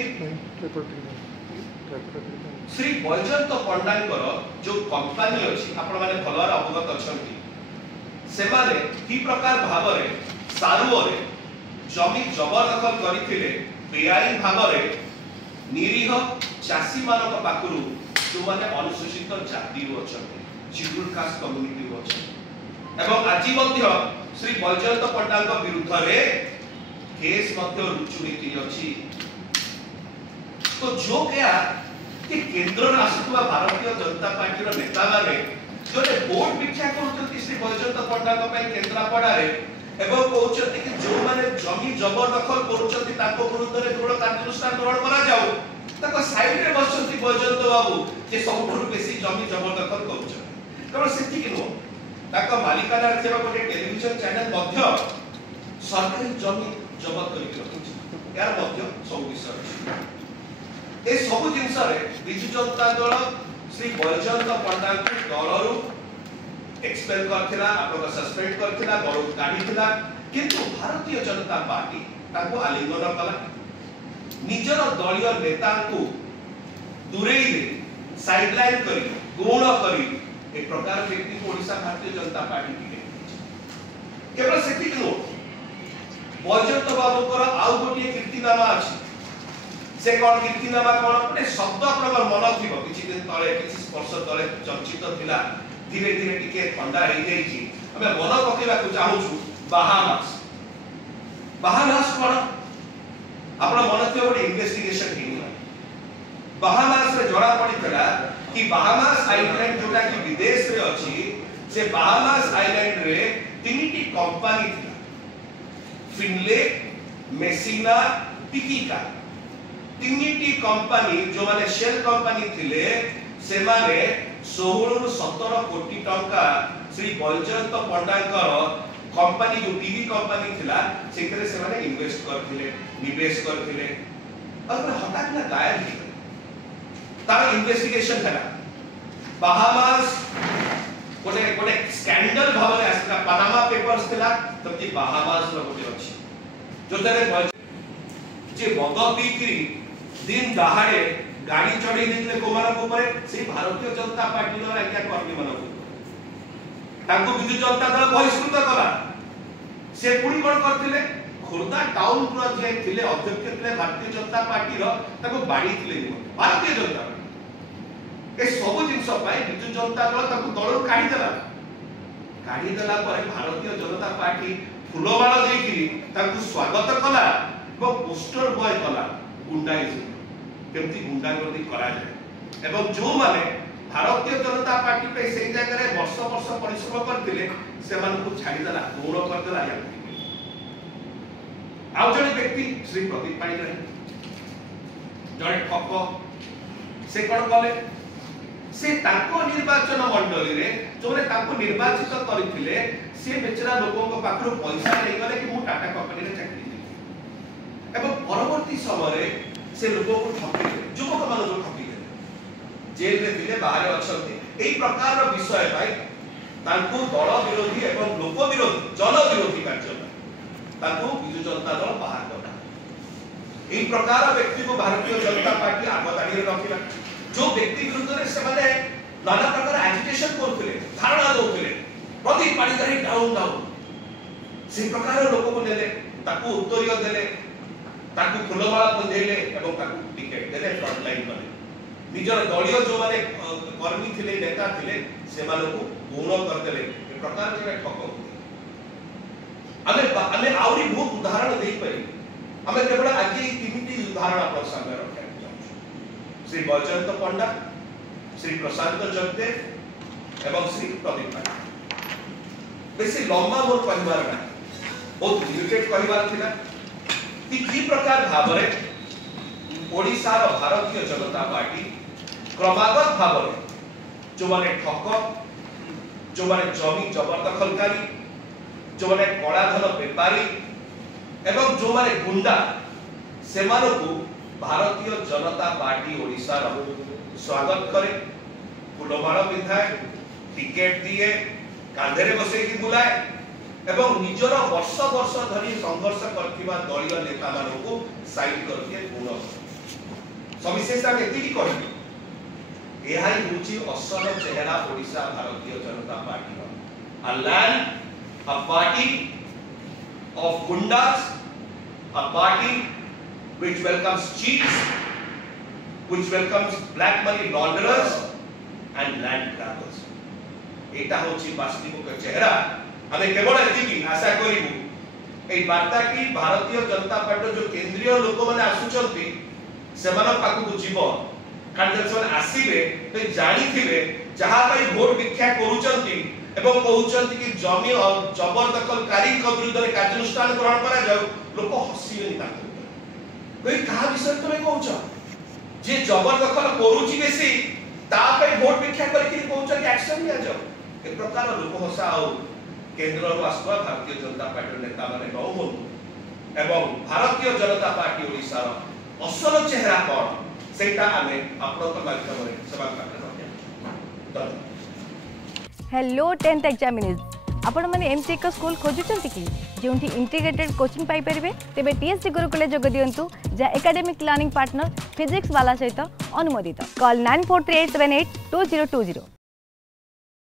देखि श्री बैजयंत पंडांकर जो कंपनी अछि आपण माने भलर अवगत अछंती से माने की प्रकार भाबरे सारुओरे जमी जबरदखल करिथिले बेआईन भाबरे निरीह चासी मानक पाखरु जो माने अनुसूचित जाति रो अछंती शेड्यूल कास्ट कम्युनिटी रो अछंती एवं आजि मध्य श्री बैजयंत पंडांकर विरुद्ध रे केस मध्य रुचुनीति अछि। तो जो क्या कि केंद्र आसुवा भारतीय जनता पार्टी रो नेता माने जोने वोट भिक्षा करउछंती श्री बैजयंत पंडांकर पय केंद्रापड़ा रे एवं कहउछंती कि जो माने जमी जबरदखल करूछंती ताको विरुद्ध रे दृढ़ कार्यानुष्ठान ग्रहण करा जाऊ ताको साइड रे बसछंती बैजयंत बाबू जे सबठुर बेसी जमी जबरदखल करूछंती केवल सेति कि नो ताको मालिकाना रे जेबा गोटे टेलीविजन चैनल मध्य सरकारी जमी जबत करि रखुछि यार मध्य सब विषय अछि ए सब जिनस रे बिजु जनता दल श्री बैजयंत पंडा को दलरु एक्सपेल करथिला आपन सस्पेंड करथिला दल काढिथिला किंतु भारतीय जनता पार्टी ताको आलिंगन कला निजर दलीय नेता को दुरेई रे साइडलाइन करी गुण करी एक प्रकार व्यक्ति ओडिसा भारतीय जनता पार्टी के केवल सेति नो बैजयंत बाबू कर आउ गोटे कीर्तिनामा अछि से कोन कीर्तिनामा कोन गोटे शब्द आपन मन थिबो किछि दिन तळे किछि स्पर्श तळे चर्चित थिला धीरे धीरे टिके ठंडा हे जाई छी हमें मन पकेबा को चाहू छु बाहामास कोन आपन मन थिबो गोटे इन्वेस्टिगेशन हिनी बाहामास रे जड़ा पडितला कि बाहामास आइलैंड जोटा कि विदेश रे अछि से बाहामास आइलैंड रे तीनटी कंपनी थिला फिनले मेसिना टिकिका तीनटी कंपनी जो माने शेल कंपनी थिले से माने 16 रु 17 कोटी टंका श्री बैजयंत पंडांकर कंपनी जो टीवी कंपनी थिला सेकरे से माने इन्वेस्ट करथिले निवेश करथिले और हठात ना गायब हो गए तार इन्वेस्टिगेशन था बाहामास गोटे स्कैंडल भावरे आसला पनामा पेपर्स थिला तति बाहामास रो गोटे अछि जोतरे जे मद पीकरी दिन दहाड़े गाड़ी चढ़ी देले कोमार ऊपर से भारतीय जनता पार्टी रो आज्ञा कर्मी मन ताको बिजु जनता दल बहिष्कृत कला से पुणी कोन करथिले खुर्दा टाउन रो जे थिले अध्यक्ष थिले भारतीय जनता पार्टी रो ताको बाड़ी थिले भारतीय जनता ए सब जिंस पाए बिजु जनता दल ताको दलरु काढी देला पर भारतीय जनता पार्टी फुलमाला देकिरी ताको स्वागत कला व पोस्टर बॉय कला गुंडाइज्म केमती गुंडागर्दी करा जाए एवं जो माने भारतीय जनता पार्टी पे से जगह रे वर्ष वर्ष परिश्रम करथिले से मान को छाडी देला गुण कर देला या आउ जने व्यक्ति श्री प्रदीप पाणिग्राही जने ठक से कोन कले से ताको निर्वाचन मंडली रे जोने ताको निर्वाचित करथिले से बेचरा लोगों को पाखरु पैसा नै गले कि मु टाटा कंपनी रे चाकरी देली एवं परवर्ती समय रे से लोगों को ठकी युवक मान को ठकी जेल रे दिले बाहर अछंती एई प्रकार रो विषय पाई तांको दल विरोधी एवं लोक विरोधी जन विरोधी कार्य तांको बिजु जनता दल बाहर करता एई प्रकार व्यक्ति को भारतीय जनता पार्टी आगदानी रे रखिला जो व्यक्ति विरुद्ध रे से माने नाना प्रकार एजिटेशन करथिले धारणा दोथिले प्रदीप पाणिग्राही डाउन से प्रकार लोक को नेले ताको उत्तरीय देले ताकू फुलमाला बंधेले एवं ताकू टिकेट देले फ्रंट लाइन करे निजर दलीय जो माने कर्मी थिले नेता थिले से मानको गुण कर देले ए प्रकार जे ठक हमें आउरी बहुत उदाहरण देई परी हमें केवल आज ई तीनटी उदाहरण अपन सामने रखा श्री बैजयंत पंडा श्री प्रशांत जगदेव एवं श्री प्रदीप पाणिग्राही बेसी लंबा मोर कहबार ना बहुत लिमिटेड कहबार थिला कि प्रकार भावरे ओडिसा रो भारतीय जनता पार्टी क्रमागत भावरे जो माने ठक जो माने जमी जबरदखलकारी जो माने कड़ा धन व्यापारी एवं जो माने गुंडा से मानको भारतीय जनता पार्टी ओडिसा रो स्वागत करे फुलमाला पिंधाए टिकेट दिए कांधे रे बसे की बुलाए एवं निजर वर्ष वर्ष धरी संघर्ष करथिबा दलीय नेता मानको साइड कर दिए गुण सविशेष आम एति कहबी एहाई होची असल चेहरा Odisha Bharatiya Janata party a land, a party of gundas, a party which welcomes cheats, which welcomes black money launderers and land grabbers. एटा होची वास्तविक चेहरा हमें केवल एतिकी आशा करिबु ए वार्ता की भारतीय जनता पार्टी जो केंद्रीय लोक माने आसुचंती सेमान पाखु जीव कारण जब आसीबे तो जानिथिबे जहा पई वोट भिक्षा करूचंती एवं कहउचंती कि जमी जबरदखलकारी विरुद्ध कार्यानुष्ठान ग्रहण करा जाऊ लोक हसिबेनी ताको कोई कहा विषय तमे कहउछ जे जबरदखल करूची बेसी ता पे वोट भिक्षा करके कहउछ कि एक्शन लिया जाऊ एक प्रकार लोक हसा आ केंद्र रो आसवा भारतीय जनता पार्टी नेता माने बहु एवं भारतीय जनता पार्टी ओडिसा रो असल चेहरा कोन सेटा हमें आपनक माध्यम रे सभा करना हेलो 10th एग्जामिनीज आपण माने एमसी एक स्कूल खोजुचंती कि जोंठी इंटीग्रेटेड कोचिंग पाई परिबे तेबे टीएससी गुरुकुले जोग दियंतु जा एकेडमिक लर्निंग पार्टनर फिजिक्स वाला सहित अनुमोदित कॉल 9438782020